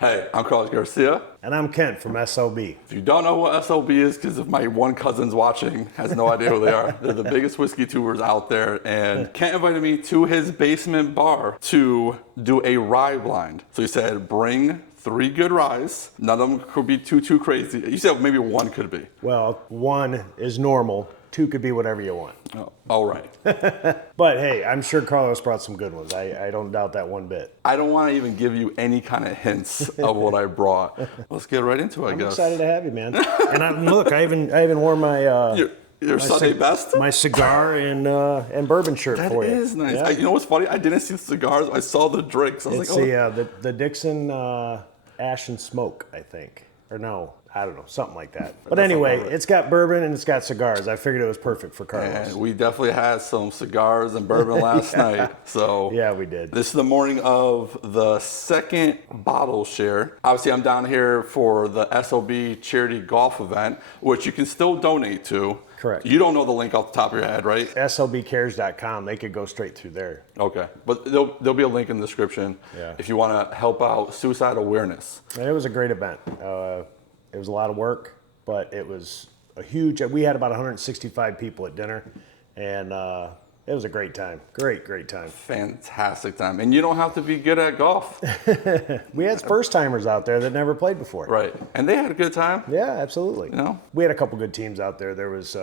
Hey, I'm Carlos Garcia. And I'm Kent from SLB. If you don't know what SLB is, because if my one cousin's watching, has no idea who they are, they're the biggest whiskey tubers out there. And Kent invited me to his basement bar to do a rye blind. So he said, bring 3 good ryes. None of them could be too crazy. You said maybe 1 could be. Well, 1 is normal. 2 could be whatever you want. Oh, all right. But hey, I'm sure Carlos brought some good ones. I don't doubt that one bit. I don't want to even give you any kind of hints of what I brought. Let's get right into it, I guess. I'm excited to have you, man. And look, I even wore my your Sunday best? My cigar and bourbon shirt for you. That is nice. Yeah. You know what's funny? I didn't see the cigars. I saw the drinks. I was It's the Dixon Ash and Smoke, I think. Or no, I don't know, something like that. But anyway, it's got bourbon and it's got cigars. I figured it was perfect for Carlos. And we definitely had some cigars and bourbon last night. So yeah, we did. This is the morning of the 2nd bottle share. Obviously, I'm down here for the SLB Charity Golf event, which you can still donate to. Correct. You don't know the link off the top of your head, right? SLBcares.com. They could go straight through there. Okay. But there'll be a link in the description if you want to help out suicide awareness. And it was a great event. It was a lot of work, but it was a huge, we had about 165 people at dinner, and it was a great time. Great time. Fantastic time. And you don't have to be good at golf. We had first-timers out there that never played before. Right. And they had a good time. Yeah, absolutely. You know? We had a couple good teams out there. There was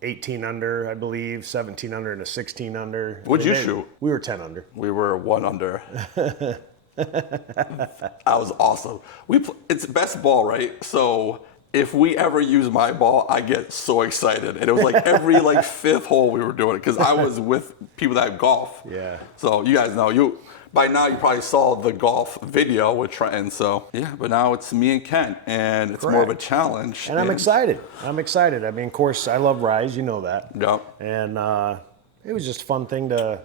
18 under, I believe, 17 under, and a 16 under. What'd you shoot? We were 10 under. We were 1 under. That was awesome. It's best ball, right? So if we ever use my ball, I get so excited. And it was like every 5th hole we were doing it because I was with people that golf. Yeah. So you guys know, by now you probably saw the golf video with Trenton. So yeah, but now it's me and Kent, and it's more of a challenge. And I'm excited. I mean, of course, I love Ryes, you know that. Yeah. And it was just a fun thing to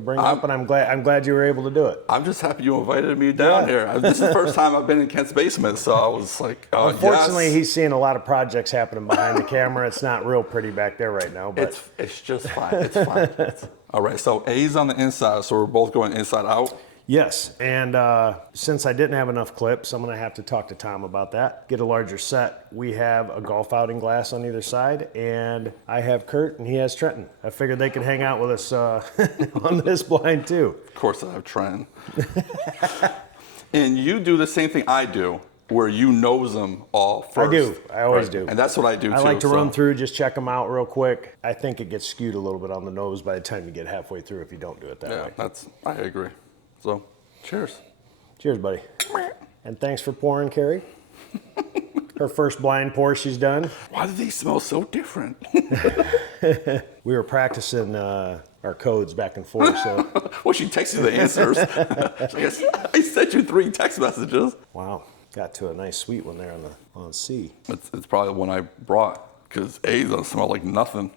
bring up, and I'm glad you were able to do it. I'm just happy you invited me down here. This is the first time I've been in Kent's basement, so I was like, unfortunately, he's seeing a lot of projects happening behind the camera. It's not real pretty back there right now, but it's just fine. It's fine. All right, so A's on the inside, so we're both going inside out. Yes, and since I didn't have enough clips, I'm going to have to talk to Tom about that. Get a larger set. We have a golf outing glass on either side, and I have Kurt, and he has Trenton. I figured they could hang out with us on this blind too. Of course I have Trenton. And you do the same thing I do, where you nose them all first. I do. I always do. And that's what I do too. I like to run through, just check them out real quick. I think it gets skewed a little bit on the nose by the time you get halfway through if you don't do it that way. Yeah, I agree. So, cheers. Cheers, buddy. And thanks for pouring, Carrie. Her first blind pour she's done. Why do they smell so different? We were practicing our codes back and forth. So. Well, she texted you the answers. I sent you 3 text messages. Wow, got to a nice sweet one there on C. It's probably the one I brought because A doesn't smell like nothing.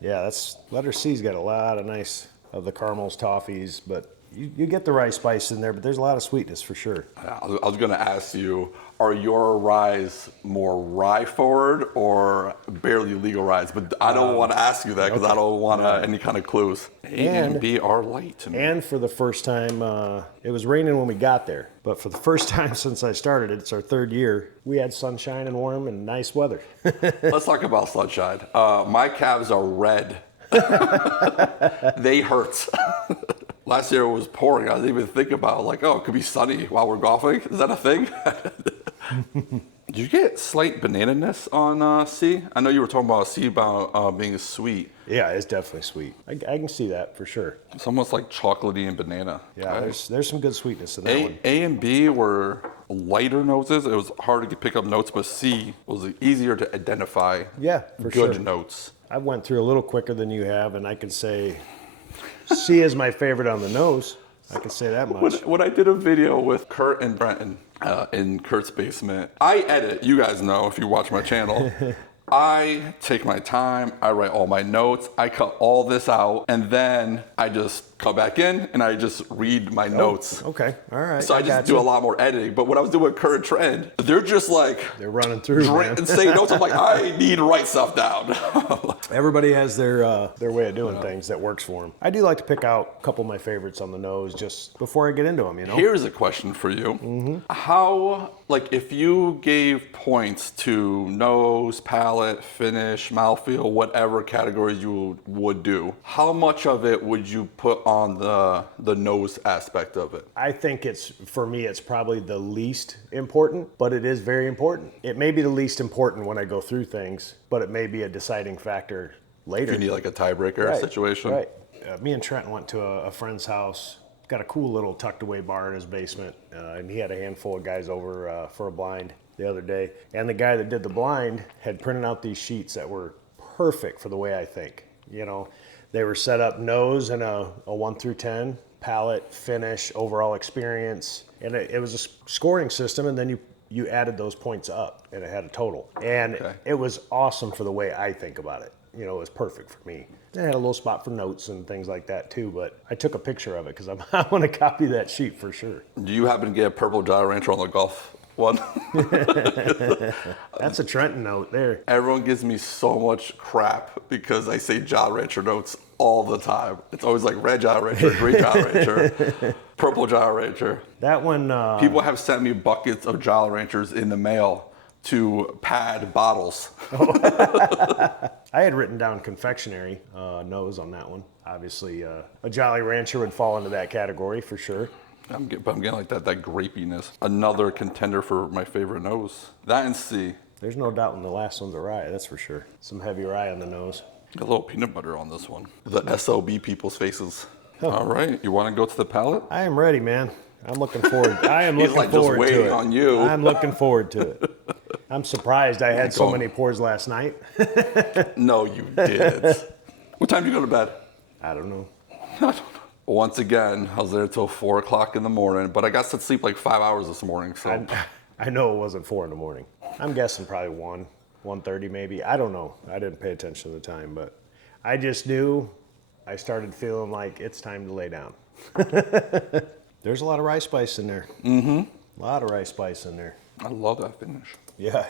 Yeah, letter C's got a lot of nice of the caramels, toffees, but you get the rye spice in there, but there's a lot of sweetness for sure. I was going to ask you, are your ryes more rye forward or barely legal ryes? But I don't want to ask you that because I don't want any kind of clues. A and B are light to me. And for the first time, it was raining when we got there, but for the first time since I started, it's our 3rd year, we had sunshine and warm and nice weather. Let's talk about sunshine. My calves are red. They hurt. Last year it was pouring. I didn't even think about it could be sunny while we're golfing. Is that a thing? Did you get slight banana-ness on C? I know you were talking about C about being sweet. Yeah, it's definitely sweet. I can see that for sure. It's almost like chocolatey and banana. Yeah, there's some good sweetness in that one. A and B were lighter noses. It was hard to pick up notes, but C was easier to identify good notes. I went through a little quicker than you have, and I can say C is my favorite on the nose. I can say that much. When I did a video with Kurt and Brenton in Kurt's basement, I edit, you guys know if you watch my channel, I take my time, I write all my notes, I cut all this out, and then I just come back in and I just read my notes. Okay, all right. So I just do a lot more editing. But when I was doing Current Trend, they're just like... They're running through, man. And saying notes. I'm like, I need to write stuff down. Everybody has their way of doing things that works for them. I do like to pick out a couple of my favorites on the nose just before I get into them, you know? Here's a question for you. How, like, if you gave points to nose, palate, finish, mouthfeel, whatever categories you would do, how much of it would you put on the nose aspect of it? I think for me, it's probably the least important, but it is very important. It may be the least important when I go through things, but it may be a deciding factor later. If you need like a tiebreaker situation. Right. Me and Trent went to a friend's house. Got a cool little tucked away bar in his basement, and he had a handful of guys over for a blind the other day. And the guy that did the blind had printed out these sheets that were perfect for the way I think. You know, they were set up nose and a 1 through 10, palate, finish, overall experience, and it was a scoring system. And then you added those points up, and it had a total. And it was awesome for the way I think about it. You know, it was perfect for me. It had a little spot for notes and things like that too, but I took a picture of it because I want to copy that sheet for sure. Do you happen to get a purple Jolly Rancher on the golf one? That's a Trenton note there. Everyone gives me so much crap because I say Jolly Rancher notes all the time. It's always like red Jolly Rancher, green Jolly Rancher, purple Jolly Rancher. That one... People have sent me buckets of Jolly Ranchers in the mail to pad bottles. I had written down confectionery nose on that one. Obviously, a Jolly Rancher would fall into that category for sure. I'm getting like that grapiness. Another contender for my favorite nose. That and C. There's no doubt in the last one's a rye, that's for sure. Some heavy rye on the nose. A little peanut butter on this one. The SLB people's faces. All right, you want to go to the palate? I am ready, man. I'm looking forward. I am looking He's like forward just to waiting it. on you. I'm looking forward to it. I'm surprised I had so many pours last night. No, you did. What time did you go to bed? I don't know. Once again, I was there until 4 o'clock in the morning, but I got to sleep like 5 hours this morning. So I know it wasn't 4 in the morning. I'm guessing probably 1:30 maybe. I don't know. I didn't pay attention to the time, but I just knew I started feeling like it's time to lay down. There's a lot of rye spice in there. Mm-hmm. A lot of rye spice in there. I love that finish. Yeah,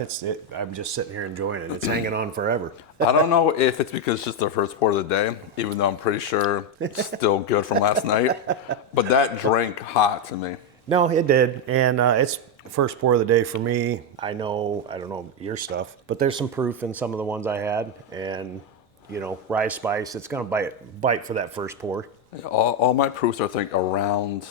I'm just sitting here enjoying it. It's hanging on forever. I don't know if it's because it's just the first pour of the day, even though I'm pretty sure it's still good from last night. But that drank hot to me. No, it did. And it's first pour of the day for me. I don't know your stuff, but there's some proof in some of the ones I had. And, you know, rye spice, it's going to bite for that first pour. All my proofs are, I think, around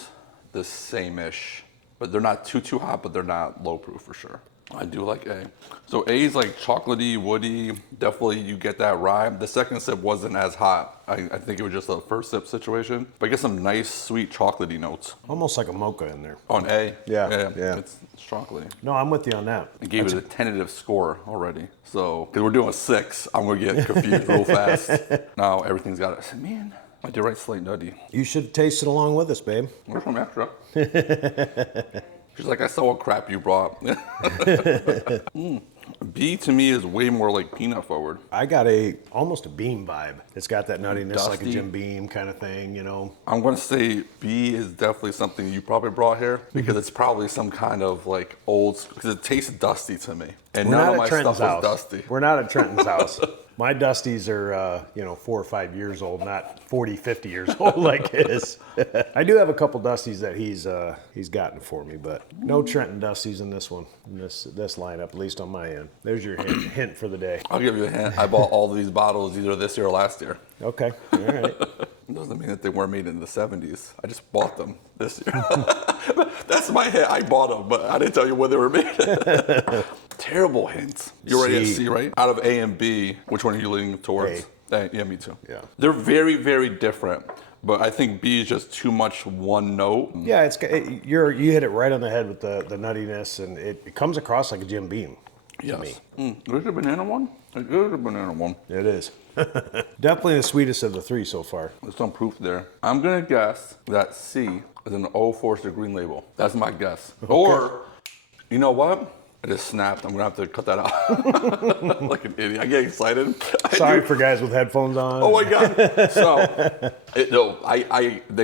the same-ish. But they're not too hot, but they're not low proof for sure. I do like A. So A is like chocolatey, woody. Definitely you get that rye. The second sip wasn't as hot. I think it was just a first sip situation. But I get some nice, sweet chocolatey notes. Almost like a mocha in there. On A? Yeah. It's chocolatey. No, I'm with you on that. I gave it a tentative score already. So, because we're doing a 6, I'm going to get confused real fast. Now everything's got it. I said, man, I did right slight nutty. You should have tasted along with us, babe. Where's some extra? She's like, I saw what crap you brought. B to me is way more like peanut forward. I got almost a Beam vibe. It's got that nuttiness, dusty, like a Jim Beam kind of thing, you know. I'm going to say B is definitely something you probably brought here because it's probably some kind of like old, because it tastes dusty to me. And none of my stuff was dusty. We're not at Trenton's house. My Dusties are, 4 or 5 years old, not 40, 50 years old like his. I do have a couple Dusties that he's gotten for me, but no Trenton Dusties in this one, in this lineup, at least on my end. There's your hint for the day. I'll give you a hint. I bought all of these bottles either this year or last year. Okay, all right. It doesn't mean that they weren't made in the 70s. I just bought them this year. That's my hint. I bought them, but I didn't tell you when they were made. Terrible hints. You're already at C, right? Out of A and B, which one are you leaning towards? A. Yeah, me too. Yeah. They're very, very different, but I think B is just too much one note. Yeah, you hit it right on the head with the nuttiness, and it comes across like a Jim Beam to me. Is it a banana one? It is a banana one. It is. Definitely the sweetest of the 3 so far. There's some proof there. I'm going to guess that C is an Old Forester Green Label. That's my guess. Okay. Or, you know what? I just snapped. I'm gonna have to cut that out. Like an idiot. I get excited. Sorry for guys with headphones on. Oh my god. So, they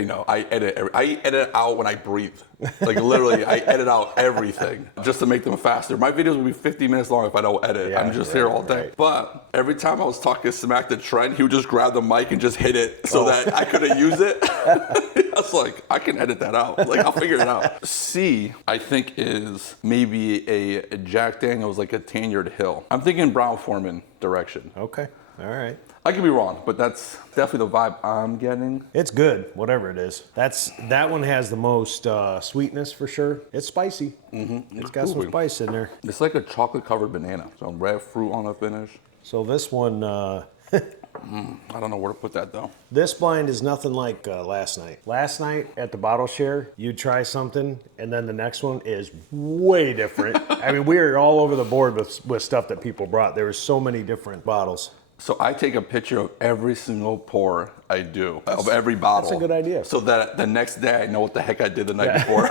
know. I edit out when I breathe. Like literally, I edit out everything just to make them faster. My videos would be 50 minutes long if I don't edit. Yeah, I'm just here all day. right. But every time I was talking smack to Trent, he would just grab the mic and just hit it so that I couldn't use it. I was like, I can edit that out. Like, I'll figure it out. C, I think, is maybe a Jack Daniels, like a Tanyard Hill. I'm thinking Brown Foreman direction. Okay. All right. I could be wrong, but that's definitely the vibe I'm getting. It's good, whatever it is. That one has the most sweetness for sure. It's spicy. Mm-hmm. It's got some spice in there. It's like a chocolate-covered banana. Some red fruit on the finish. So this one, I don't know where to put that though. this blind is nothing like last night. Last night at the bottle share, you try something, and then the next one is way different. I mean, we were all over the board with stuff that people brought. There were so many different bottles. So I take a picture of every single pour I do, of every bottle. That's a good idea. So that the next day I know what the heck I did the night before.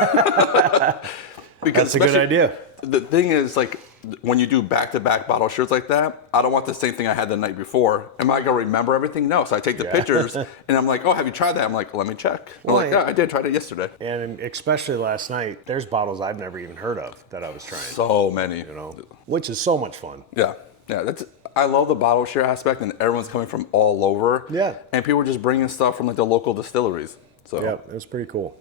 Because That's a good idea. The thing is, like, when you do back-to-back bottle shares like that, I don't want the same thing I had the night before. Am I going to remember everything? No. So I take the pictures, and I'm like, oh, have you tried that? I'm like, let me check. I'm like, yeah, I did. Tried it yesterday. And especially last night, there's bottles I've never even heard of that I was trying. So many. You know, which is so much fun. Yeah. I love the bottle share aspect, and everyone's coming from all over. Yeah. And people are just bringing stuff from like the local distilleries. So Yeah, it was pretty cool.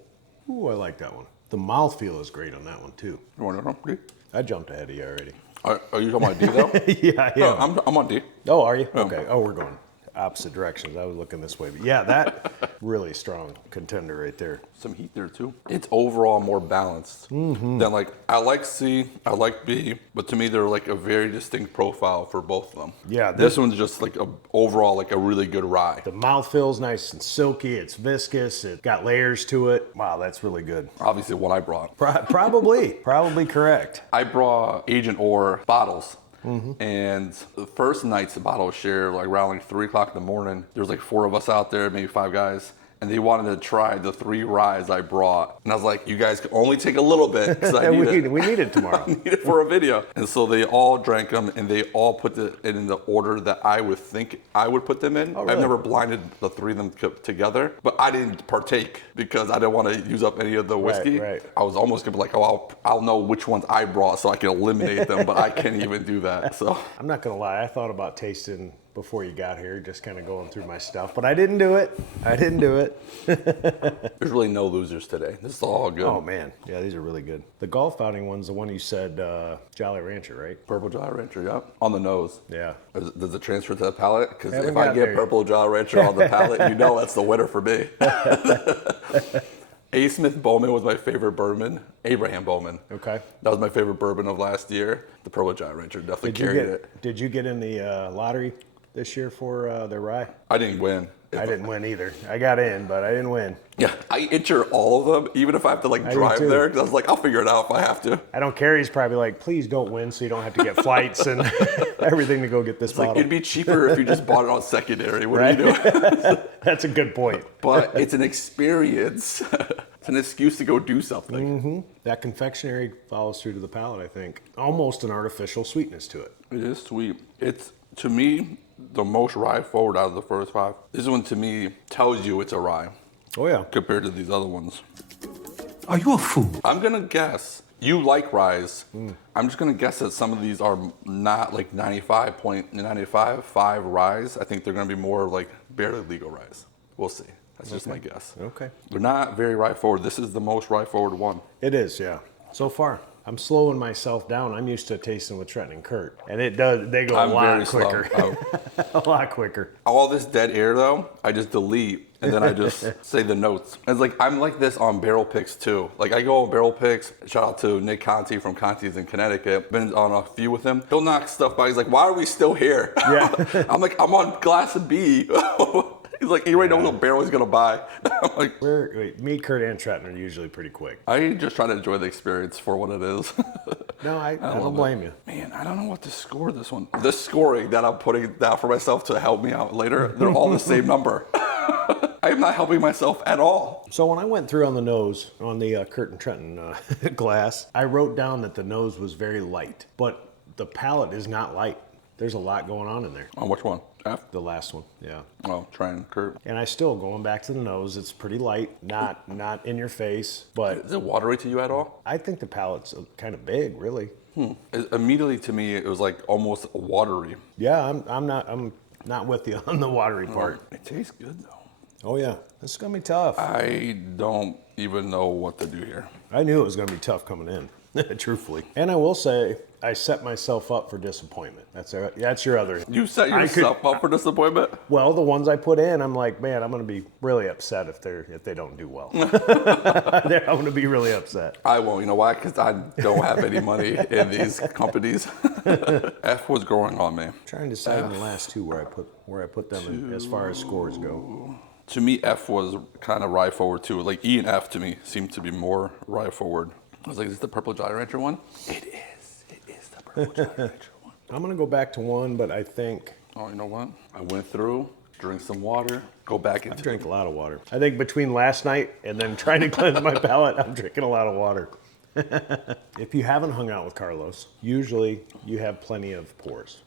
Ooh, I like that one. The mouthfeel is great on that one too. You want to know? D? I jumped ahead of you already. Are you talking about D though? Yeah. No, I'm on D. Oh, are you? Okay. Oh, we're going opposite directions. I was looking this way. But yeah, that really strong contender right there. Some heat there too. It's overall more balanced than like, I like C, I like B, but to me they're like a very distinct profile for both of them. Yeah, This one's just like overall like a really good rye. The mouthfeel's nice and silky. It's viscous. It got layers to it. Wow, that's really good. Obviously what I brought. Probably correct. I brought Agent Or bottles. And the first night's bottle share, like around like 3 o'clock in the morning, there was like 4 of us out there, maybe 5 guys. And they wanted to try the 3 ryes I brought. And I was like, you guys can only take a little bit because I need it. We need it tomorrow. I need it for a video. And so they all drank them, and they all put it in the order that I would think I would put them in. Oh, really? I've never blinded the 3 of them together, but I didn't partake because I didn't want to use up any of the whiskey. Right. I was almost gonna be like, oh, I'll know which ones I brought so I can eliminate them, but I can't even do that. So I'm not gonna lie. I thought about tasting before you got here, just kind of going through my stuff, but I didn't do it. there's really no losers today. This is all good. Oh man, yeah, these are really good. The golf outing one's the one you said, Jolly Rancher, right? Purple Jolly Rancher, yeah. On the nose. Yeah. Does it transfer to the palate? Because Haven't if I got get there. Purple Jolly Rancher on the palate, you know that's the winner for me. A. Smith Bowman was my favorite bourbon. Abraham Bowman. Okay. That was my favorite bourbon of last year. The Purple Jolly Rancher definitely carried it. Did you get in the lottery this year for the rye? I didn't win. I didn't win either. I got in, but I didn't win. Yeah, I enter all of them, even if I have to like I do drive too. there. Because I was like, I'll figure it out if I have to. I don't care. He's probably like, please don't win so you don't have to get flights and everything to go get this bottle. Like, it'd be cheaper if you just bought it on secondary. What Right? are you doing? That's a good point. But it's an experience. It's an excuse to go do something. That confectionery follows through to the palate, I think. Almost an artificial sweetness to it. It is sweet. It's, to me, the most rye forward out of the first 5. This one, to me, tells you it's a rye Oh, yeah. compared to these other ones. Are you a fool? I'm going to guess, you like ryes. I'm just going to guess that some of these are not like 95.95 ryes. I think they're going to be more like barely legal ryes. We'll see. That's just my guess. Okay. They're not very rye forward. This is the most rye forward one. It is, yeah. So far. I'm slowing myself down. I'm used to tasting with Trent and Kurt. And they go I'm a lot very slow. quicker. Oh. A lot quicker. All this dead air though, I just delete and then I just say the notes. It's like, I'm like this on barrel picks too. Like I go on barrel picks, shout out to Nick Conti from Conti's in Connecticut. Been on a few with him. He'll knock stuff by. He's like, why are we still here? Yeah. I'm like, I'm on glass B. He's like, you already know what barrel he's gonna buy. I'm like, Me, Kurt, and Trenton are usually pretty quick. I just try to enjoy the experience for what it is. No, I don't love blame you. Man, I don't know what to score this one. The scoring that I'm putting down for myself to help me out later, they're all the same number. I'm not helping myself at all. So when I went through on the nose, on the Kurt and Trenton glass, I wrote down that the nose was very light, but the palate is not light. There's a lot going on in there. On which one? F? The last one, yeah. Oh, Trent, Kurt. And I still, going back to the nose, it's pretty light, not in your face, but Is it watery to you at all? I think the palate's kind of big, really. Immediately to me, it was like almost watery. Yeah, I'm not with you on the watery part. It tastes good though. Oh yeah, this is gonna be tough. I don't even know what to do here. I knew it was gonna be tough coming in, truthfully. And I will say, I set myself up for disappointment. That's your other. You set yourself up for disappointment? Well, the ones I put in, I'm like, man, I'm gonna be really upset if they don't do well. I'm gonna be really upset. I won't. You know why? Because I don't have any money in these companies. F was growing on me. I'm trying to decide on the last two where I put them as far as scores go. To me, F was kind of rye forward too. Like E and F to me seemed to be more rye forward. I was like, is this the Purple Jolly Rancher one? It is. It is the Purple Jolly Rancher one. I'm gonna go back to one, but I think Oh, you know what? I went through, drink some water, go back into. I drank a lot of water. I think between last night and then trying to cleanse my palate, I'm drinking a lot of water. If you haven't hung out with Carlos, usually you have plenty of pores.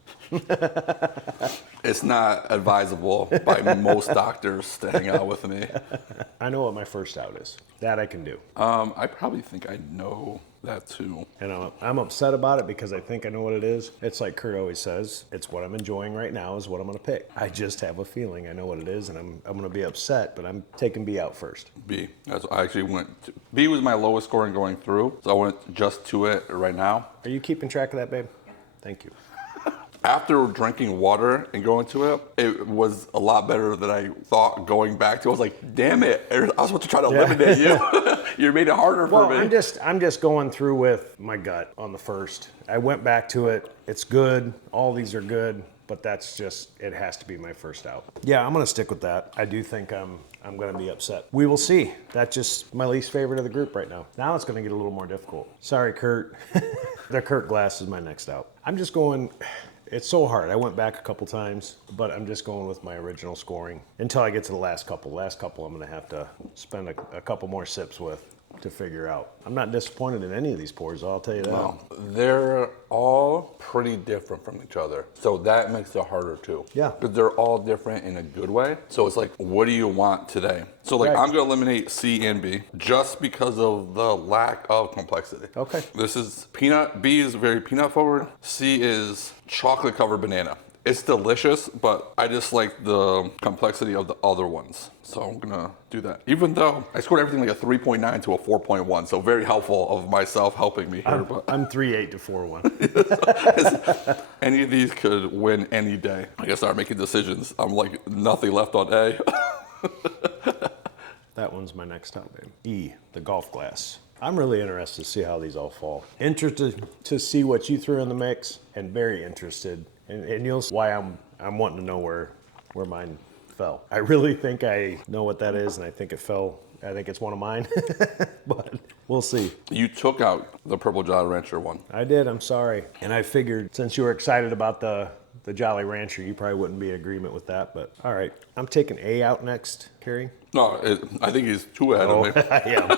It's not advisable by most doctors to hang out with me. I know what my first out is. That I can do. I probably think I know that too. And I'm upset about it because I think I know what it is. It's like Kurt always says, it's what I'm enjoying right now is what I'm gonna pick. I just have a feeling I know what it is and I'm gonna be upset, but I'm taking B out first. B. That's I actually went to. B was my lowest scoring going through, so I went just to it right now. Are you keeping track of that, babe? Thank you. After drinking water and going to it, it was a lot better than I thought going back to. I was like, damn it, I was supposed to try to eliminate you. You made it harder for me. I'm just going through with my gut on the first. I went back to it. It's good. All these are good, but that's just, it has to be my first out. Yeah, I'm gonna stick with that. I do think I'm gonna be upset. We will see. That's just my least favorite of the group right now. Now it's gonna get a little more difficult. Sorry, Kurt. The Kurt glass is my next out. I'm just going, it's so hard. I went back a couple times, but I'm just going with my original scoring until I get to the last couple. Last couple I'm gonna have to spend a couple more sips with to figure out. I'm not disappointed in any of these pours, I'll tell you that. No, they're all pretty different from each other. So that makes it harder too. Yeah. Because they're all different in a good way. So it's like, what do you want today? So like, Right. I'm gonna eliminate C and B just because of the lack of complexity. Okay. This is peanut, B is very peanut forward. C is chocolate covered banana. It's delicious, but I just like the complexity of the other ones. So I'm gonna do that. Even though I scored everything like a 3.9 to a 4.1, so very helpful of myself helping me here. But I'm 3.8 to 4.1. any of these could win any day. I gotta start making decisions. I'm like nothing left on A. That one's my next stop, babe. E, the golf glass. I'm really interested to see how these all fall. Interested to see what you threw in the mix, and very interested. And you'll see why I'm wanting to know where mine fell. I really think I know what that is, and I think it fell. I think it's one of mine, but we'll see. You took out the Purple Jolly Rancher one. I did, I'm sorry. And I figured since you were excited about the Jolly Rancher, you probably wouldn't be in agreement with that, but all right. I'm taking A out next, Carrie. No, I think he's too ahead of me. I am.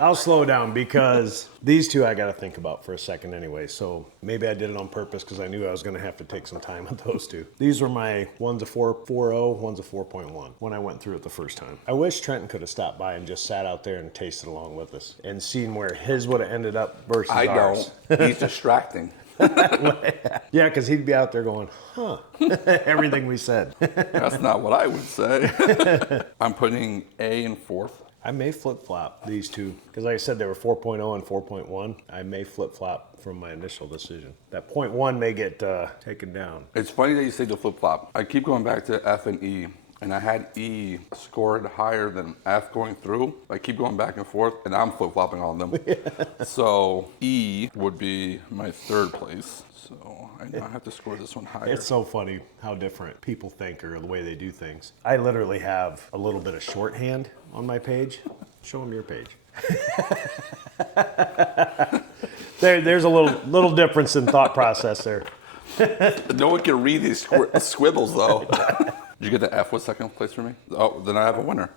I'll slow down because these two I got to think about for a second anyway. So maybe I did it on purpose because I knew I was going to have to take some time with those two. These were my one's a 4.0, one's a 4.1 when I went through it the first time. I wish Trenton could have stopped by and just sat out there and tasted along with us and seen where his would have ended up versus ours. I don't. He's distracting. Yeah, because he'd be out there going, huh, everything we said. That's not what I would say. I'm putting A in fourth. I may flip-flop these two because like I said, they were 4.0 and 4.1. I may flip-flop from my initial decision. That 0.1 may get taken down. It's funny that you say the flip-flop. I keep going back to F and E, and I had E scored higher than F going through. I keep going back and forth, and I'm flip-flopping on them. So E would be my third place. So I now have to score this one higher. It's so funny how different people think or the way they do things. I literally have a little bit of shorthand on my page. Show them your page. There's a little difference in thought process there. No one can read these squibbles, though. Did you get the F with second place for me? Oh, then I have a winner.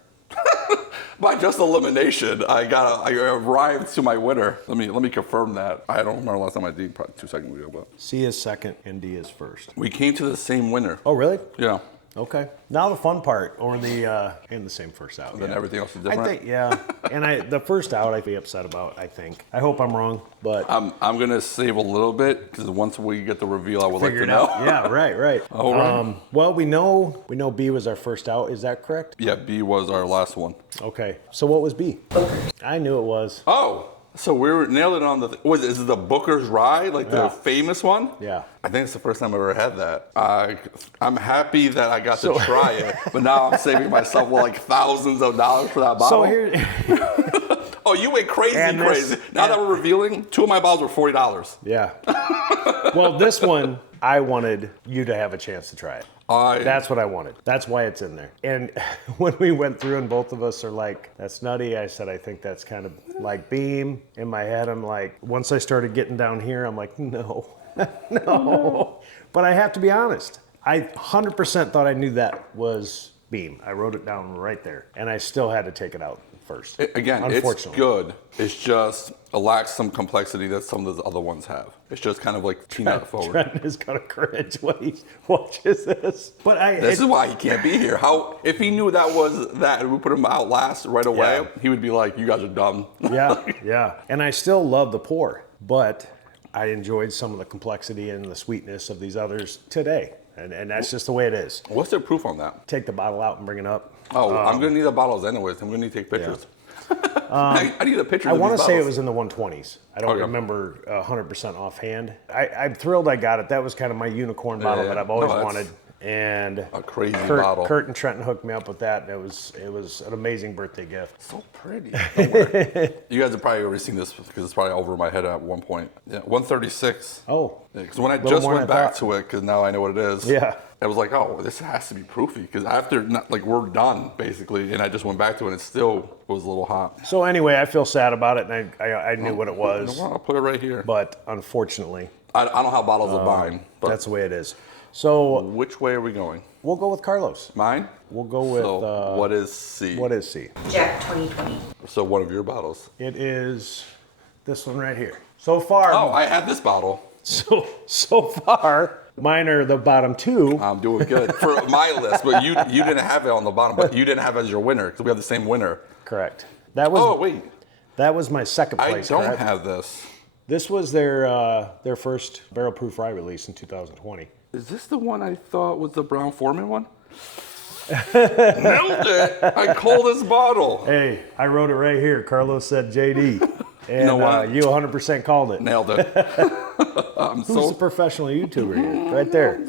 By just elimination, I arrived to my winner. Let me confirm that. I don't remember last time I did, probably 2 seconds ago, but. C is second and D is first. We came to the same winner. Oh, really? Yeah. Okay. Now the fun part, or and the same first out. And then everything else is different. I think, yeah. And the first out I'd be upset about, I think. I hope I'm wrong, but. I'm gonna save a little bit because once we get the reveal, I would like to Figure it know. out. Yeah, right. All right. Well, we know B was our first out. Is that correct? Yeah, B was our last one. Okay. So what was B? I knew it was. Oh, so we nailed it on the. Is it the Booker's Rye, like the famous one? Yeah. I think it's the first time I've ever had that. I'm happy that I got to try it, but now I'm saving myself like thousands of dollars for that bottle. So here. Oh, you went crazy. Now that we're revealing, 2 of my bottles were $40. Yeah. Well, this one, I wanted you to have a chance to try it. That's what I wanted. That's why it's in there. And when we went through and both of us are like, that's nutty, I said, I think that's kind of like Beam. In my head, I'm like, once I started getting down here, I'm like, no. No. But I have to be honest. I 100% thought I knew that was Beam. I wrote it down right there. And I still had to take it out first. Again, it's good. It's just it lacks some complexity that some of the other ones have. It's just kind of like peanut forward. Trent is gonna cringe when he watches this. But this is why he can't be here. If he knew that was that and we put him out last right away, he would be like, "You guys are dumb." Yeah. And I still love the pour, but I enjoyed some of the complexity and the sweetness of these others today. And that's just the way it is. What's the proof on that? Take the bottle out and bring it up. Oh, I'm gonna need the bottles anyways. I'm gonna need to take pictures. I need a picture. I want to say it was in the 120s. I don't remember 100% offhand. I'm thrilled I got it. That was kind of my unicorn bottle that I've always wanted. And a crazy bottle. Kurt and Trenton hooked me up with that, and it was an amazing birthday gift. So pretty. You guys have probably already seen this because it's probably over my head at one point. Yeah, 136. Oh. Because when I just went back to it, because now I know what it is. Yeah. I was like, oh, this has to be proofy. Because after, we're done, basically. And I just went back to it, and it still was a little hot. So anyway, I feel sad about it, and I knew what it was. I'll put it right here. But unfortunately. I don't have bottles of mine. But that's the way it is. So. Which way are we going? We'll go with Carlos. Mine? We'll go with. So what is C? What is C? Jack 2020. So one of your bottles. It is this one right here. So far. Oh, I had this bottle. So far, mine are the bottom two. I'm doing good for my list, but you didn't have it on the bottom, but you didn't have it as your winner because we have the same winner. Correct. That was. Oh wait. That was my second place. I don't have this. This was their first barrel proof rye release in 2020. Is this the one I thought was the Brown Foreman one? Nailed it! I called this bottle. Hey, I wrote it right here. Carlos said JD. And you know what? You 100% called it. Nailed it. Who's the professional YouTuber here? Right there.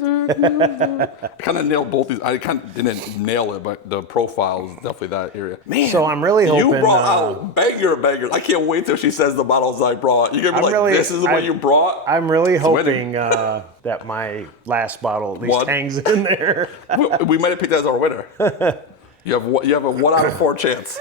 I kind of nailed both these. I kind of didn't nail it, but the profile is definitely that area. Man, so I'm really hoping you brought out bangers. I can't wait till she says the bottles I brought. You're gonna be like, this is what you brought. I'm really hoping that my last bottle at least hangs in there. we might have picked that as our winner. You have a 1 out of 4 chance.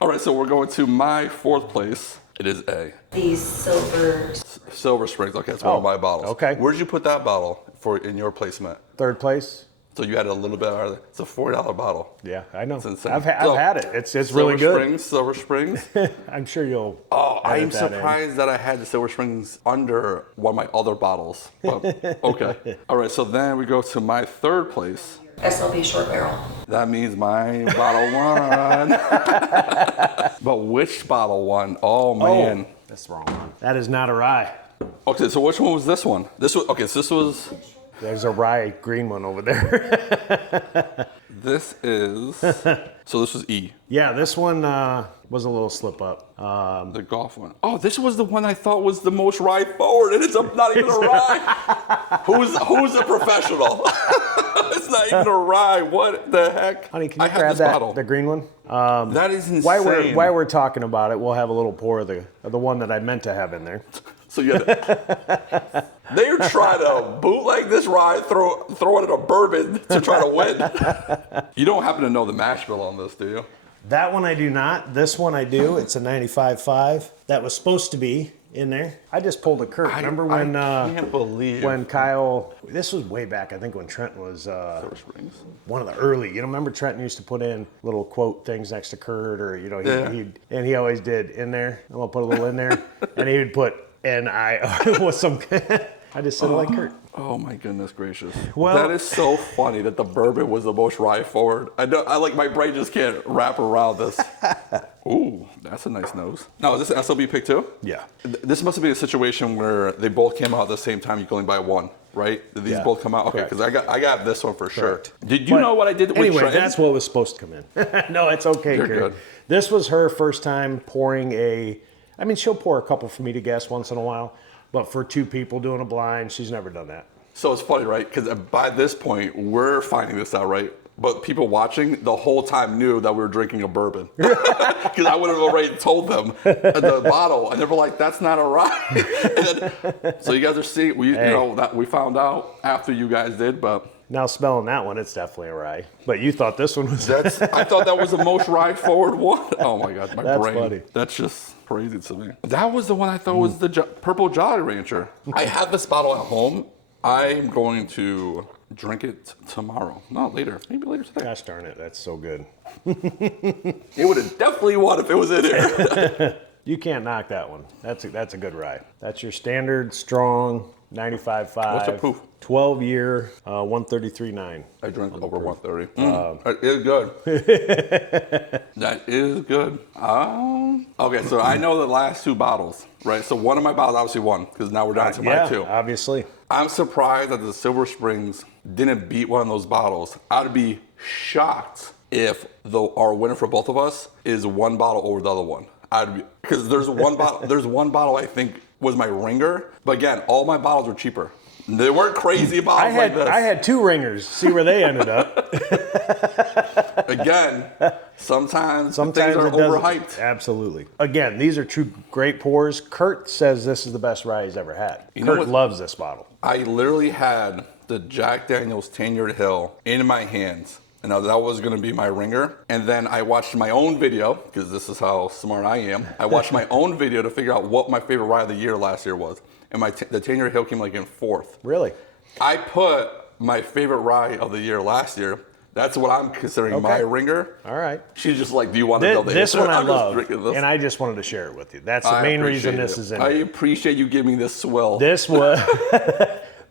All right, so we're going to my 4th place. It is A. These Silver Springs. Okay, that's one of my bottles. Okay. Where did you put that bottle in your placement? 3rd place. So you had a little bit of it's a $40 bottle. Yeah, I know. It's insane. I've had it. It's really good. Silver Springs. I'm sure you'll. Oh, I'm surprised that I had the Silver Springs under one of my other bottles. But, okay. All right, so then we go to my 3rd place. SLB short barrel. That means my bottle won. But which bottle won? Oh man. Oh, that's the wrong one. That is not a rye. Okay, so which one was this one? So this was. There's a rye green one over there. This is. So this was E. Yeah, this one was a little slip up. The golf one. Oh, this was the one I thought was the most rye forward, and it's not even a rye. Who's a professional? It's not even a rye. What the heck? Honey, can you grab that? The green one. That is insane. While we're talking about it, we'll have a little pour of the one that I meant to have in there. So they're trying to bootleg this rye, throw it in a bourbon to try to win. You don't happen to know the mash bill on this, do you? That one I do not. This one I do. It's a 95.5. That was supposed to be in there. I just pulled a Kurt. Remember when I can't believe when Kyle? This was way back. I think when Trenton was Silver Springs. one of the early. You know, remember Trenton used to put in little quote things next to Kurt, or you know, he always did in there. I'm gonna put a little in there, and he would put N-I with some. I just said like Kurt. Oh my goodness gracious! Well- that is so funny that the bourbon was the most rye forward. I like my brain just can't wrap around this. Ooh, that's a nice nose. Now is this an SLB pick too? Yeah. This must have been a situation where they both came out at the same time. You can only buy one, right? Did these Yeah. both come out? Okay, Correct. because I got this one for Correct. sure. Did you know what I did with Anyway, Trenton? that's what was supposed to come in. No, it's okay, You're Kurt. good. This was her first time pouring I mean, she'll pour a couple for me to guess once in a while, but for two people doing a blind, she's never done that. So it's funny, right? Because by this point, we're finding this out, right? But people watching the whole time knew that we were drinking a bourbon. Because I would have already told them the bottle, and they were like, that's not a rye. So you guys are seeing, you know, that we found out after you guys did, but Now smelling that one, it's definitely a rye. But you thought this one was... I thought that was the most rye forward one. Oh my God, my That's brain. funny. That's just crazy to me. That was the one I thought was the purple Jolly Rancher. I have this bottle at home. I'm going to drink it tomorrow. Not later. Maybe later today. Gosh darn it, that's so good. It would have definitely won if it was in here. You can't knock that one. That's a good rye. That's your standard strong 95.5. What's the proof? 12-year, 133.9. I drank over 130. That is good. That is good. Okay, so I know the last two bottles, right? So one of my bottles obviously won because now we're down to my two. Obviously. I'm surprised that the Silver Springs didn't beat one of those bottles. I'd be shocked if our winner for both of us is one bottle over the other one. Because there's one bottle. There's one bottle I think was my ringer, but again, all my bottles were cheaper. They weren't crazy bottles like this. I had two ringers. See where they ended up. Again, sometimes things Sometimes are it doesn't. overhyped. Absolutely. Again, these are two great pours. Kurt says this is the best rye he's ever had. You know Kurt what? loves this bottle. I literally had the Jack Daniel's Tenured Hill in my hands. And now that was going to be my ringer. And then I watched my own video, because this is how smart I am. I watched my own video to figure out what my favorite rye of the year last year was. And the Tenured Hill came like in fourth. Really? I put my favorite rye of the year last year. That's what I'm considering my ringer. All right. She's just like, do you want to know the This answer? one I I'm just love, drinking this. and I just wanted to share it with you. That's the I main reason appreciate this it. is in I here. appreciate you giving me this swill. This was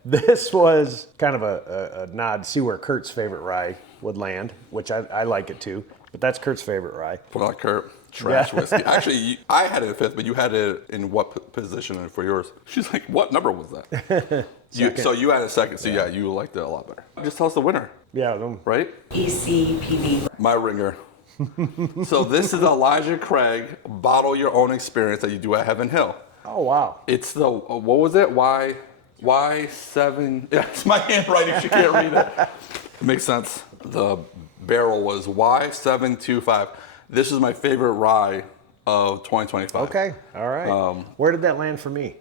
this was kind of a nod to see where Kurt's favorite rye would land, which I like it too. But that's Kurt's favorite rye. Put on Kurt. Trash Yeah. whiskey. Actually, I had it in fifth, but you had it in what position for yours? She's like, what number was that? So you had it second. So yeah, you liked it a lot better. Just tell us the winner, Yeah. right? ECPB. My ringer. So this is Elijah Craig Bottle Your Own Experience that you do at Heaven Hill. Oh wow. It's the, what was it? Y7. Yeah, it's my handwriting. She can't read it. It makes sense. The barrel was Y725. This is my favorite rye of 2025. Okay. All right. Where did that land for me?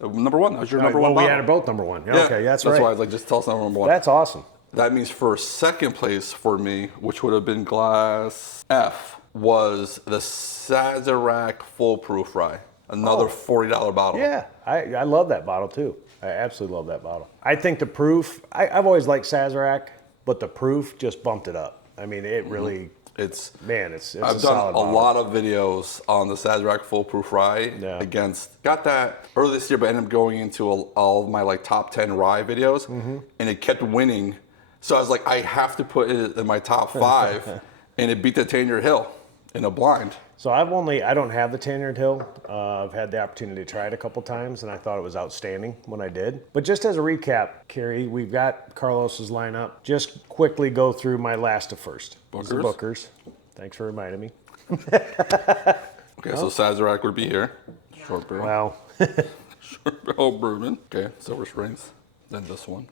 Number one. That was your All right, number one well, we bottle. had both number one. Yeah, Okay, that's right. why I was like, just tell us number one. That's awesome. That means for second place for me, which would have been glass F, was the Sazerac Foolproof Rye. Another $40 bottle. Yeah, I love that bottle too. I absolutely love that bottle. I think the proof, I've always liked Sazerac, but the proof just bumped it up. I mean, it really, It's it's I've a done solid a bottle. lot of videos on the Sazerac Foolproof Rye got that early this year, but ended up going into all of my like top 10 rye videos, and it kept winning. So I was like, I have to put it in my top 5, and it beat the Tenured Hill in a blind. So I don't have the Tenured Hill. I've had the opportunity to try it a couple times, and I thought it was outstanding when I did. But just as a recap, Carrie, we've got Carlos's lineup. Just quickly go through my last to first. These are Bookers. Thanks for reminding me. Okay, so Sazerac would be here. Short barrel. Wow. Short barrel bourbon. Okay, Silver Springs. Then this one.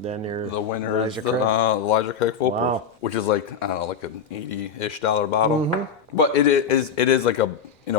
Then you're the winner Elijah is the Craig. Elijah Craig Foolproof, Wow. which is like, I don't know, like an $80-ish bottle. But it is like a,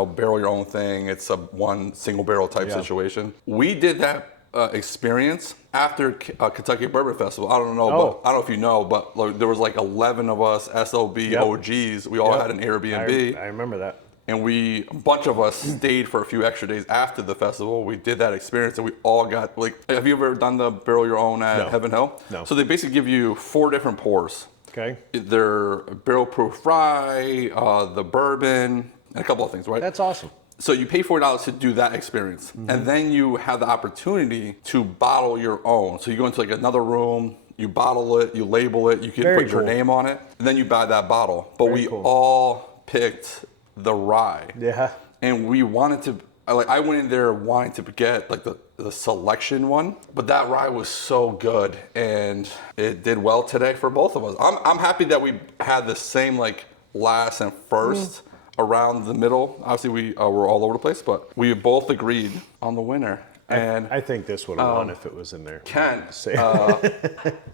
barrel your own thing. It's a one single barrel type situation. We did that experience after Kentucky Bourbon Festival. I don't know if you know, but like, there was like 11 of us SLB OGs. We all had an Airbnb. I remember that. And a bunch of us stayed for a few extra days after the festival. We did that experience and we all got like, have you ever done the barrel your own at Heaven Hill? No. So they basically give you 4 different pours. Okay. They're barrel proof rye, the bourbon, and a couple of things, right? That's awesome. So you pay $40 to do that experience. And then you have the opportunity to bottle your own. So you go into like another room, you bottle it, you label it, you can Very put your cool. name on it, and then you buy that bottle. But Very we cool. all picked the rye. Yeah. And we wanted to, I went in there wanting to get like the selection one, but that rye was so good and it did well today for both of us. I'm happy that we had the same like last and first around the middle. Obviously we were all over the place, but we both agreed on the winner. And I think this would have won if it was in there. Ken,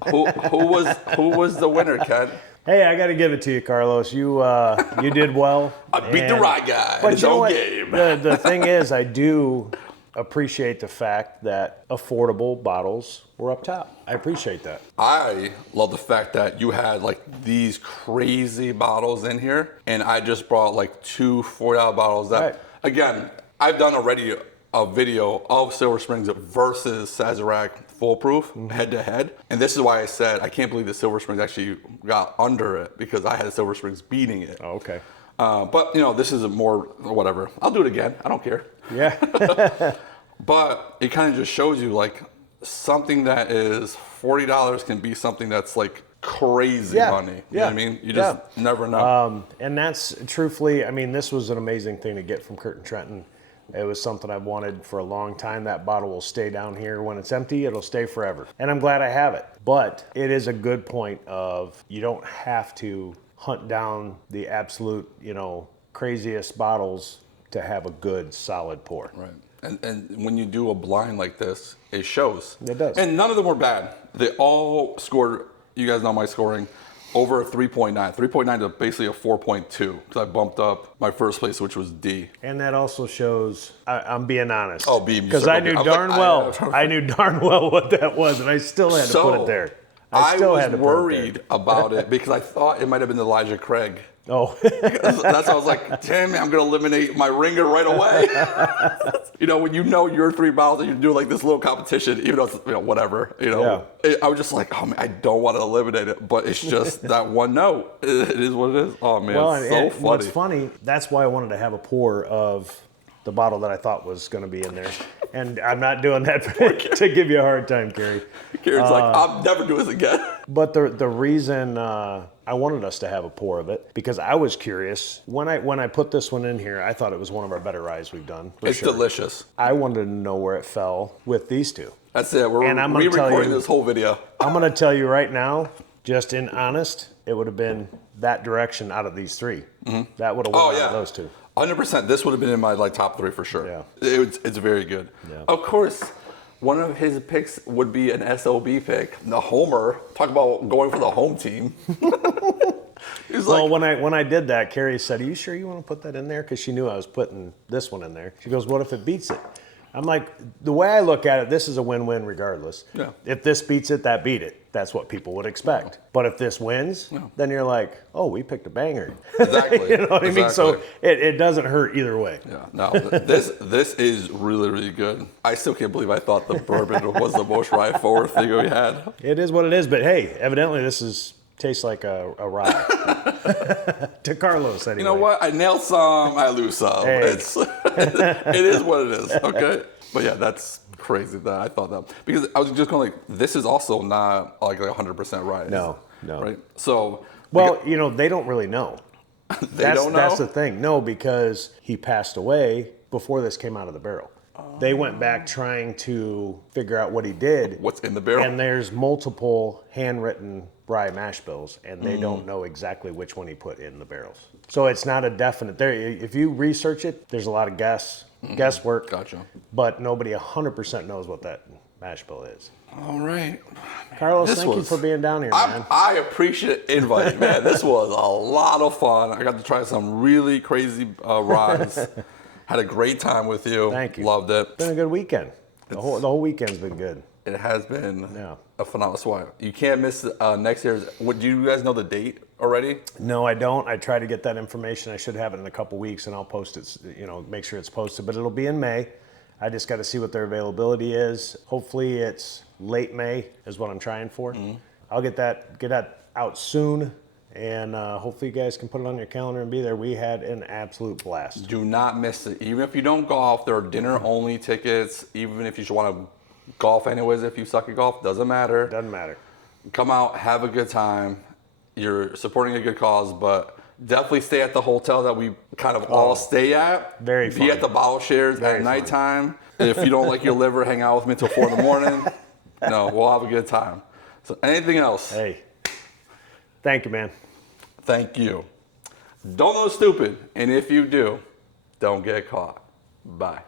who was the winner, Ken? Hey, I got to give it to you, Carlos. You did well. I beat the rye guy in his you know own what? game. The thing is, I do appreciate the fact that affordable bottles were up top. I appreciate that. I love the fact that you had like these crazy bottles in here, and I just brought like 2 $40 bottles that, Right. again, I've done already a video of Silver Springs versus Sazerac Foolproof head to head. And this is why I said, I can't believe that Silver Springs actually got under it because I had Silver Springs beating it. Oh, okay. But you know, this is a more, whatever. I'll do it again. I don't care. Yeah. But it kind of just shows you like something that is $40 can be something that's like crazy Yeah. money. You know what I mean? You just never know. And that's truthfully, I mean, this was an amazing thing to get from Kurt and Trenton. It was something I've wanted for a long time. That bottle will stay down here. When it's empty, it'll stay forever. And I'm glad I have it. But it is a good point of you don't have to hunt down the absolute, craziest bottles to have a good, solid pour. Right. And when you do a blind like this, it shows. It does. And none of them were bad. They all scored, you guys know my scoring, over a 3.9. 3.9 to basically a 4.2 because I bumped up my first place, which was D. And that also shows, I'm being honest. Oh, B. Because I knew darn well what that was, and I still had to put it there. I still was had to put it there. worried about it because I thought it might have been Elijah Craig. Oh. That's why I was like, damn it, I'm going to eliminate my ringer right away. When you know your 3 bottles and you do like this little competition, even though it's, whatever, I was just like, oh man, I don't want to eliminate it, but it's just that one note. It is what it is. Oh man, Well, it's so and funny. what's funny, that's why I wanted to have a pour of the bottle that I thought was going to be in there. And I'm not doing that to give you a hard time, Carrie. Karen's like, I'm never doing this again. But the reason I wanted us to have a pour of it, because I was curious. When I put this one in here, I thought it was one of our better ryes we've done. It's delicious. I wanted to know where it fell with these two. That's it. We're And I'm gonna tell re-recording you- this whole video. I'm going to tell you right now, just in honest, it would have been that direction out of these 3. That would have won out of those 2. 100%. This would have been in my top 3 for sure. Yeah. It's very good. Yeah. Of course, one of his picks would be an SLB pick. The homer. Talk about going for the home team. He's Well, like, when I did that, Carrie said, "Are you sure you want to put that in there?" Because she knew I was putting this one in there. She goes, "What if it beats it?" I'm like, the way I look at it, this is a win-win regardless. Yeah. If this beats it, that beat it. That's what people would expect. But if this wins, then you're like, oh, we picked a banger. Exactly. You know what I mean? So Exactly. it doesn't hurt either way. Yeah, no, this is really, really good. I still can't believe I thought the bourbon was the most rye forward thing we had. It is what it is. But hey, evidently this tastes like a rye. To Carlos, anyway. You know what? I nail some, I lose some. Hey. It is what it is, okay? But yeah, that's crazy that I thought that. Because I was just going like, this is also not like 100% rye. No. Right? So. Well, they don't really know. They don't know? That's the thing. No, because he passed away before this came out of the barrel. They went back trying to figure out what he did. What's in the barrel? And there's multiple handwritten rye mash bills, and they don't know exactly which one he put in the barrels. So it's not a definite. There, if you research it, there's a lot of guesswork. Gotcha. But nobody 100% knows what that mash bill is. All right. Carlos, This thank you was- for being down here, man. I appreciate the invite, man. This was a lot of fun. I got to try some really crazy ryes. Had a great time with you. Thank you. Loved it. It's been a good weekend. The whole weekend's been good. It has been. Yeah. a phenomenal swine. You can't miss next year's. Do you guys know the date already? No, I don't. I try to get that information. I should have it in a couple weeks, and I'll post it. Make sure it's posted. But it'll be in May. I just got to see what their availability is. Hopefully, it's late May is what I'm trying for. I'll get that out soon, and hopefully, you guys can put it on your calendar and be there. We had an absolute blast. Do not miss it. Even if you don't golf, there are dinner-only tickets. Even if you just want to golf anyways, if you suck at golf, doesn't matter. Doesn't matter. Come out, have a good time. You're supporting a good cause, but definitely stay at the hotel that we kind of all stay at. Very fun. Be at the bottle shares Very at fun. nighttime. If you don't like your liver, hang out with me till 4 in the morning. No, we'll have a good time. So anything else? Hey, thank you, man. Thank you. Don't know stupid, and if you do, don't get caught. Bye.